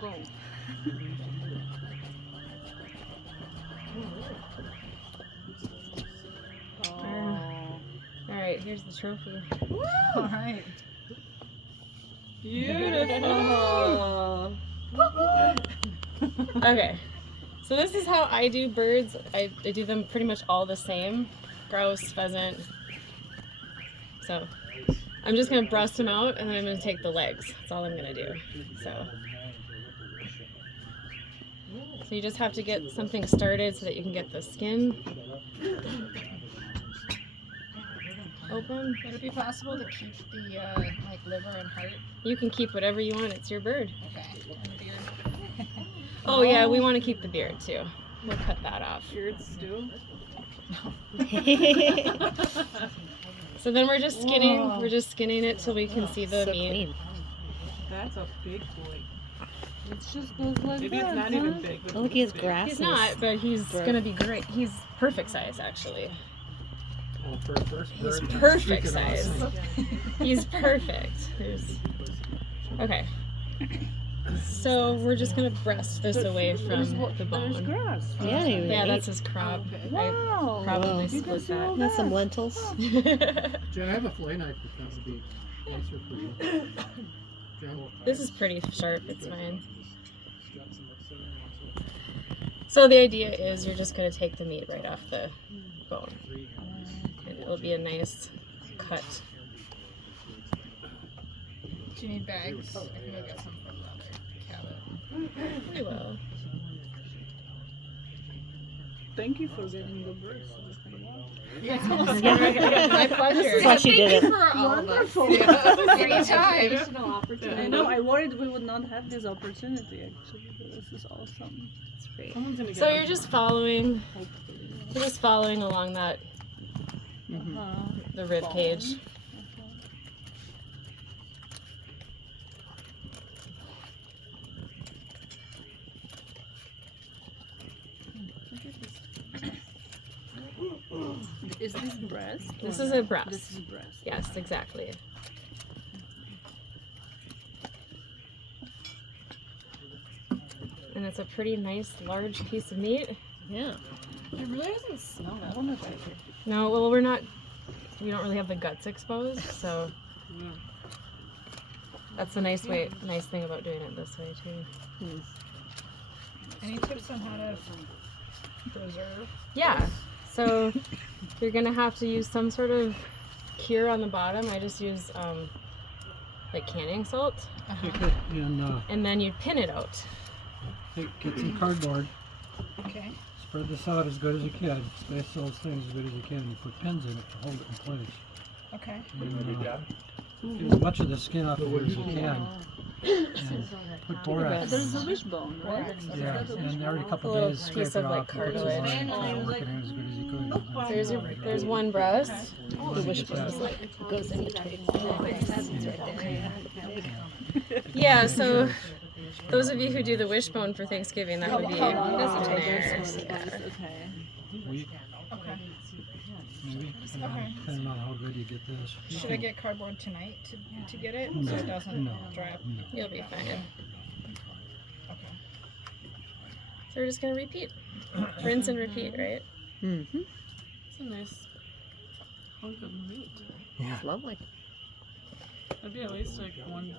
Don't go. All right, here's the trophy. Woo! All right. Beautiful. Okay, so this is how I do birds. I do them pretty much all the same. Grouse, pheasant. So I'm just gonna breast them out and then I'm gonna take the legs. That's all I'm gonna do. So you just have to get something started so that you can get the skin open. Would it be possible to keep the like liver and heart? You can keep whatever you want. It's your bird. Okay. And the beard. Oh yeah, we want to keep the beard too. We'll cut that off. Beards too. So then we're just skinning. Whoa. We're just skinning it till we can see the meat. That's a big boy. It just goes like Maybe that. it's not even big. But Look, he has big. grass. He's in his not, but he's throat. gonna be great. He's perfect size actually. Well, for a first He's bird, perfect freaking size. awesome. He's perfect. Okay. So we're just gonna breast this away from the There's bone. grass. Yeah, he Yeah, ate. that's his crop. Okay. I Wow. probably You can split see all that. Got some lentils. Jen, I have a fillet knife if that would be nicer for you. Jen? This is pretty sharp. It's fine. So the idea is you're just gonna take the meat right off the bone, and it'll be a nice cut. Do you need bags? I can go get some from the other cabin. We will. Thank you for getting the birds. My pleasure. This is why she did it. For all Wonderful. of us. Yeah. Anytime. I know. I worried we would not have this opportunity actually. But this is awesome. It's great. Someone's gonna get So one. you're just following. You're just following along that the rib cage. Is this breast? This or is no? a breast. This is breast. Yes, exactly. And it's a pretty nice large piece of meat. Yeah. It really doesn't smell that Wonderful. good. No, well we don't really have the guts exposed, so Yeah. that's a nice thing about doing it this way too. Any tips on how to preserve? Yeah, so you're gonna have to use some sort of cure on the bottom. I just use like canning salt, Take it and and then you pin it out. get some cardboard, Okay. spread this out as good as you can, space those things as good as you can, and you put pins in it to hold it in place. Okay. And, get as much of the skin off of it as you can. And put borax. There's a wishbone, right? Yeah, and every couple A little days scrape piece it of, like, off. and put some cartilage. line and work it in as good as you could. There's one breast. The wishbone is like it goes in between. It's right there. Yeah, so those of you who do the wishbone for Thanksgiving, that would be How long in does it take? there. This one Yeah. is okay. Week, Okay. maybe, depending on how good you get this. Should I get cardboard tonight to get it so it doesn't dry up? You'll be fine. Okay. So we're just gonna repeat, rinse and repeat, right? Mm-hmm. It's a nice hunk of meat. It's lovely. That'd be at least like one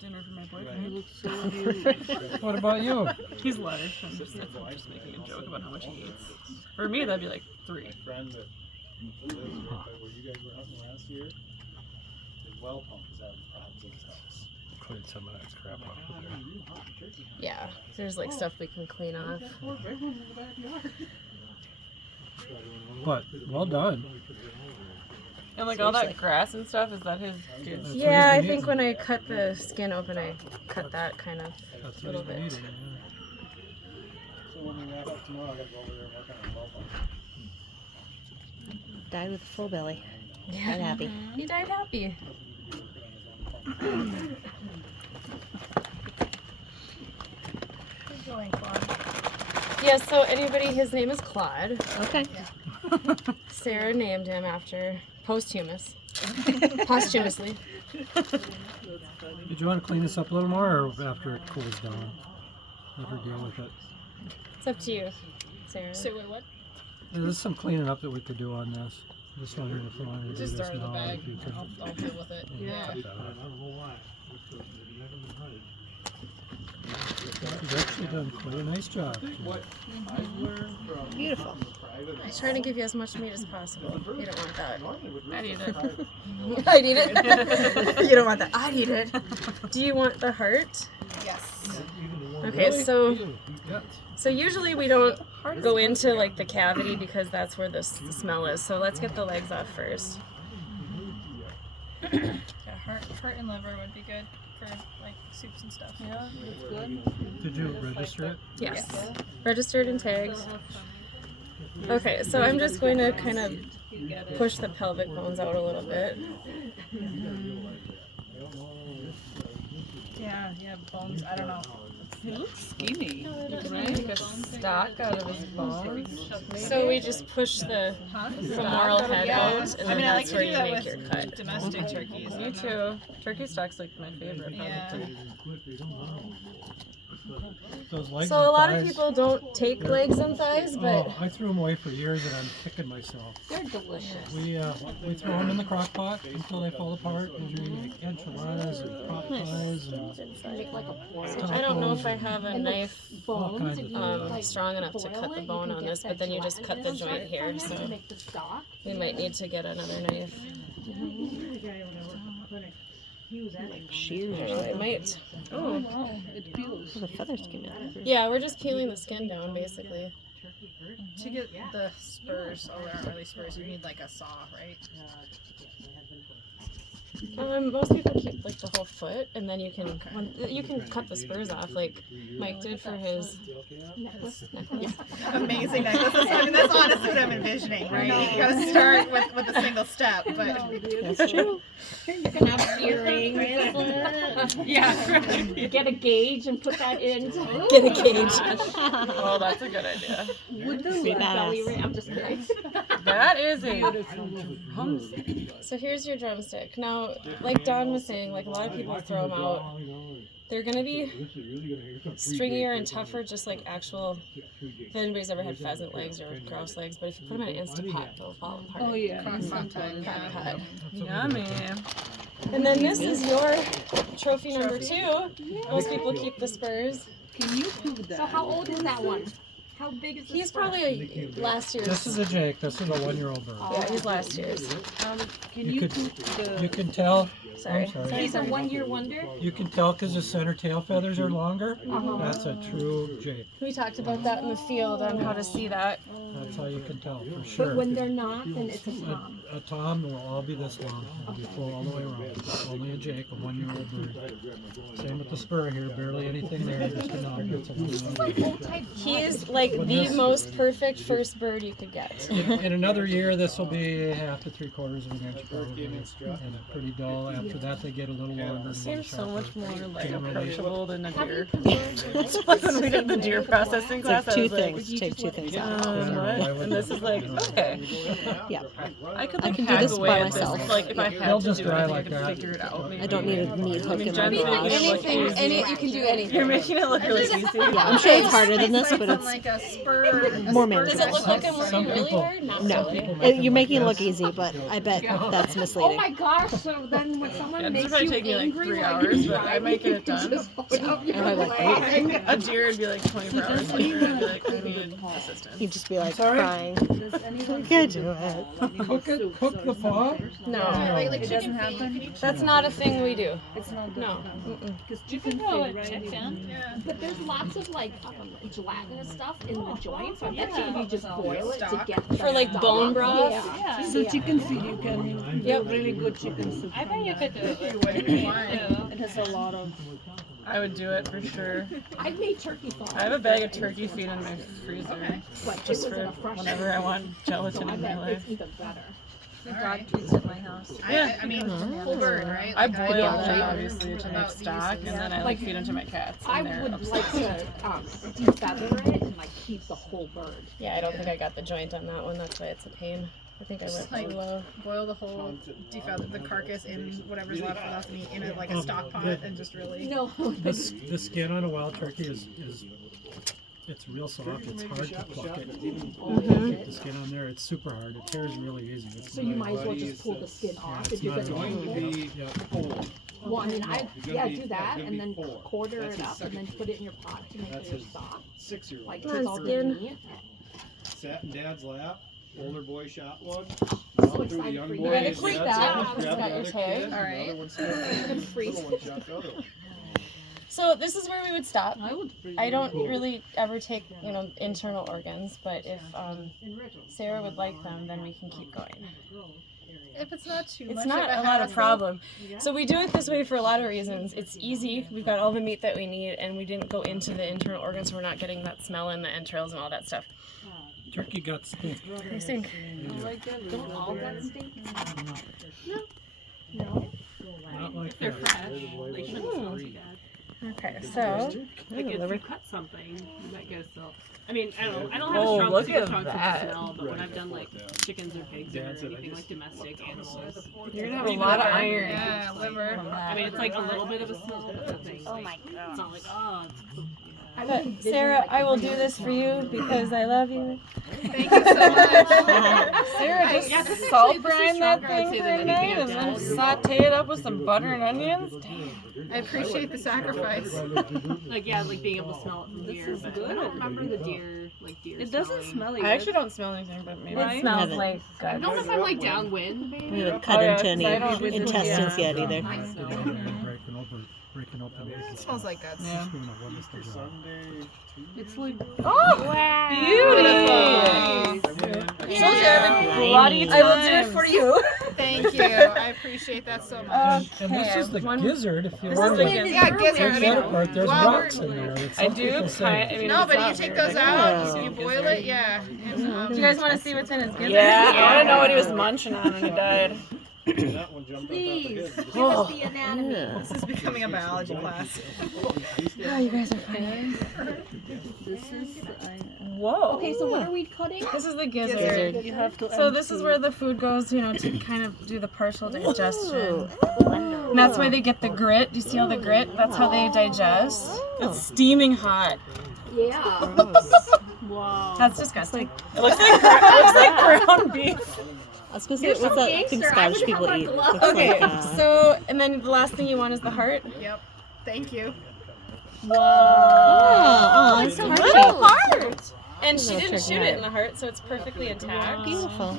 dinner for my boyfriend. looks so huge. What about you? He's lettuce. I'm just making a joke about how much he eats. For me, that'd be like 3. Friend that lives where you guys were hunting last year, his well pump is having problems in his house. Clean some of that crap off of there. Yeah. There's like stuff we can clean off. But, well done. And like all that grass and stuff, is that his? That's Yeah, I what he's think eating. when I cut the skin open, I cut that kind of That's a what little he's bit. eating, So when we wrap up tomorrow, I gotta go over there and work on his well pump. Died with a full belly. Yeah. Died happy. He died happy. Keep going, Claude. Yeah, so anybody, his name is Claude. Okay. Sarah named him after posthumously. Yeah. Did you want to clean this up a little more, or after it cools down? Let her deal with it. It's up to you, Sarah. So wait, what? Yeah, there's some cleaning up that we could do on this. Just wondering if you wanted to Just do this throw it in the now. bag. If you could. I'll deal with it. Yeah. Yeah. You've actually done quite a nice job. Beautiful. I try to give you as much meat as possible. You don't want that. I'd eat it. I'd eat it. You don't want that. I'd eat it. Do you want the heart? Yes. Okay, so Yeah. usually we don't go into like the cavity because that's where the smell is. So let's get the legs off first. Yeah, heart and liver would be good for like soups and stuff. Yeah, that's good. Did you register it? Yes. Registered and tagged. Okay, so I'm just going to kind of push the pelvic bones out a little bit. Yeah, bones. I don't know. He looks skinny. Make a stock out of his bones. So we just push the femoral head out, and I then mean, I like that's to where do you that make your with cut. domestic turkeys. Me too. Turkey stock's like my favorite. Yeah. Those legs So and a lot of thighs- people don't take legs and thighs, but Oh, I threw them away for years, and I'm kicking myself. They're delicious. We throw them in the crock pot until they fall apart, and we make enchiladas and pot pies and Make like a porridge. I don't know if I have a And the knife all kinds Bones, if of you things. strong enough to boil cut the it, bone you on can this, get but then you just cut the gelatinous joint here, from it so to make the stock. we might need to get another knife. Shears or I something. might. Oh wow, it peels. The feathers came out. Yeah, we're just peeling the skin down, basically. To get the spurs, oh, they aren't really spurs. You need like a saw, right? Most people keep like the whole foot, and then you can cut the spurs off, like Mike did for his necklace. Amazing necklace. That's honestly what I'm envisioning, right? You gotta start with a single step, but That's true. You can have earrings. yeah. Get a gauge and put that in. Get a cage. Oh, that's a good idea. Would Be belly ring. I'm just kidding. That is a So here's your drumstick. Now, like Don was saying, like a lot of people throw them out. They're gonna be stringier and tougher, just like actual. If anybody's ever had pheasant legs or grouse legs, but if you put them in an Instapot, they'll fall apart. Oh yeah. Crock pot. yummy. And then this is your trophy number 2. Most people keep the spurs. Can you prove that? So how old is that one? How big is this? He's probably last year's. This is a Jake. This is a 1-year-old bird. Yeah, he's last year's. Can You you could- prove You the? can tell. Sorry. I'm sorry. He's a 1-year wonder. You can tell because the center tail feathers are longer. That's a true Jake. We talked about that in the field on how to see that. That's how you can tell for But sure. when they're not, then it's a tom. A tom will all be this long. It'll be full all the way around. Only a Jake, a 1-year-old bird. Same with the spur here. Barely anything there. Just a knob. It's a 1-year-old bird. He's like the most perfect first bird you could get. In another year, this will be 1/2 to 3/4 of an inch probably, and pretty dull. After that, they get a little longer. and Seems so sharper. much more like Generally. approachable than a Have you deer. preserved Like when we did the deer processing class, I was like, Take two things out. Yeah, why what? would And this you? is like, okay. Yeah. I could I like can do hack this away by at this. myself. Like if I They'll had to just do it, dry I like think I that. could figure it out. Maybe. I don't need a meat hook in my Jen's Anything, making it look easy. you can do anything. You're making it look really easy. Yeah, I'm sure it's harder than this, but it's like a spur. more Does it look manageable. like I'm working Some really people- hard? Not No, really. you're making it look easy, but I bet that's Oh misleading. my gosh, so then when someone Yeah, this makes would probably you take me like angry 3 while hours, you're but I might get it done. just hold up your And I'm like, leg. A deer would be like 24 hours later. I'd be like, I need assistance. He'd just be like Sorry? crying. Does anyone I can't do it. Hook the paw? No, It doesn't happen. that's not a thing we do. It's not. No. Because chicken feed, right? But there's lots of like gelatinous stuff in the joint, so I bet you if you just boil it to get the For like stock. bone broth? Yeah. So chicken feed, you can Yep. do really good chicken soup. I bet you could do it. It has a lot of. I would do it for sure. I've made turkey sauce. I have a bag of turkey feed in my freezer but it just was for in a fresh whenever I want gelatin I in my bet life. it's even better. Alright. treats at my house. I mean, whole bird, right? I Like, boil don't them know obviously to make about these stock, and then I like feed them to my cats. I And they're would obsessed. like to defeather it and like keep the whole bird. Yeah, I don't think I got the joint on that one. That's why it's a pain. I think I Just went too low. boil the whole, defeather the carcass in whatever's left without the meat in a, like a stock pot and just really. No. The skin on a wild turkey is it's real soft. It's hard to pluck it. The skin on there, it's super hard. It tears really easy. So you might as well just pull the skin off if you're going to be whole. Well, I mean, do that gonna and then be whole. quarter That's it his up and second then put it in your pot to make That's it his soft. 6-year-old. Like Come take on, all the skin. meat. Sat in Dad's lap. Older boy shot one. So Now through the excited young for you. boy. Gotta Dad's clean son that. grabbed It's got the your other tag. kid, All right. the other one snapped it, and the little one shot the other one. So this is where we would stop. I would freeze I it. don't really ever take, internal organs, but if Sarah would like them, then we can keep going. If it's not too much It's not of a lot of hassle. problem. So we do it this way for a lot of reasons. It's easy. We've got all the meat that we need, and we didn't go into the internal organs, so we're not getting that smell in the entrails and all that stuff. Turkey guts stink. They stink. Don't all guts stink? Not like They're that. fresh. They shouldn't smell too bad. Okay, so Like if you cut something, you might get a smell. I mean, I don't have Oh, a strong look super at strong sense that. of smell, but when I've done like chickens or pigs or anything like domestic animals, you're gonna have a lot of iron. Yeah, liver. I mean, it's like a little bit of a smell, but nothing. Oh my god! It's not like But Sarah, I will do this for you because I love you. Thank you so much. Sarah just Yeah, this is salt actually- this is brine that stronger, I'd thing say, for than a anything night I've and then done. saute it up with some butter and onions. I appreciate the sacrifice. like being able to smell it from here. But I don't remember the deer It doesn't smell I actually don't smell anything, but maybe Right? it smells Haven't. like I good. don't know if I'm like downwind, We maybe. haven't cut Oh, yeah, into 'cause any I don't- intestines yet either. Breaking open. It smells like guts. Yeah. Sunday. It's like Bloody I will do it for you. Thank you. I appreciate that so much. And this is the gizzard. If you This want is to the take Yeah, gizzard. the other part, there's Well, rocks in there. That's I some do. people say. No, but you take those out, you boil it, yeah. And, Do you guys want to see what's in his gizzard? Yeah, I wanna know what he was munching on when he died. That one jumped Please, on top of give us the anatomy. This is becoming a biology class. Oh, you guys are funny. this is. Whoa. Okay, so what are we cutting? This is the gizzard. Gizzard. You have to. So this is where the food goes, to kind of do the partial digestion. And that's why they get the grit. Do you see all the grit? That's how they digest. It's steaming hot. Yeah. Wow. That's disgusting. It looks like ground beef. I was gonna say, You're what's some that thing gangster. I Scottish would people have eat? my glove. Looks Okay, like, so, and then the last thing you want is the heart. Yep. Thank you. oh, it's so Little pretty. heart! And she Little didn't turkey shoot heart. it in the heart, so it's perfectly intact. Beautiful.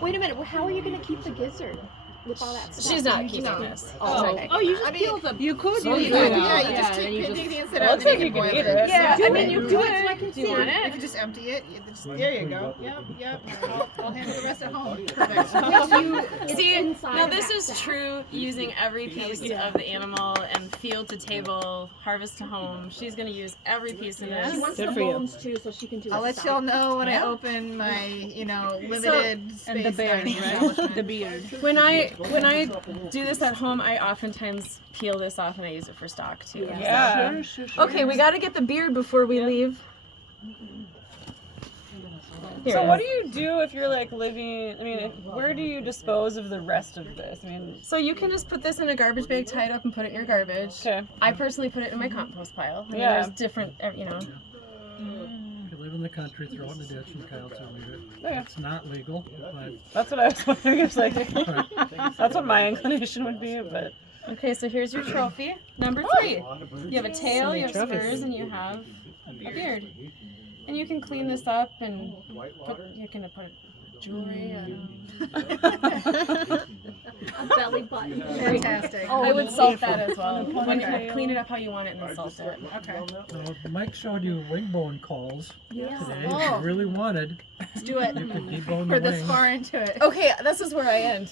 Wait a minute. How are you going to keep the gizzard with all that stuff? She's not keeping this. Oh, okay. Oh, you just I mean, peel the. You could. Yeah, You you could. just Yeah, take and you take just- the inside It out looks and like you you can can boil eat it. it. Yeah, Do I it. mean, you do it so I can Do you see. want If it? you just empty it, there you go. Yep. I'll handle the rest at home. Perfect. See, inside now of this that is sack. true using every piece of the animal and field to table, harvest to home. She's going to use every piece of She this. wants Good the for you. bones too, so she can do. I'll a let stock. y'all know when I Yeah. open my, limited space And the beard, dining right? establishment. The beard. When I do this at home, I oftentimes peel this off and I use it for stock too. Sure, sure, sure. Okay, we got to get the beard before we leave. Here So it what is. do you do if you're like living, where do you dispose of the rest of this? So you can just put this in a garbage bag, tie it up, and put it in your garbage. Okay. I personally put it in my compost pile. I mean, Yeah. There's different, If you live in the country, throw it in the ditch and the coyotes will eat it. Okay. It's not legal, but That's what I was wondering. It's like, that's what my inclination would be, but. Okay, so here's your trophy. Number 3. You have a tail, you have spurs, and you have a beard. And you can clean this up and you can put jewelry and... A belly button. Fantastic. I would salt that as well. Clean it up how you want it and then salt it. Okay. Mike showed you wing bone calls today. If Oh. you really wanted, Let's do it. you could debone the We're this wing. far into it. Okay, this is where I end.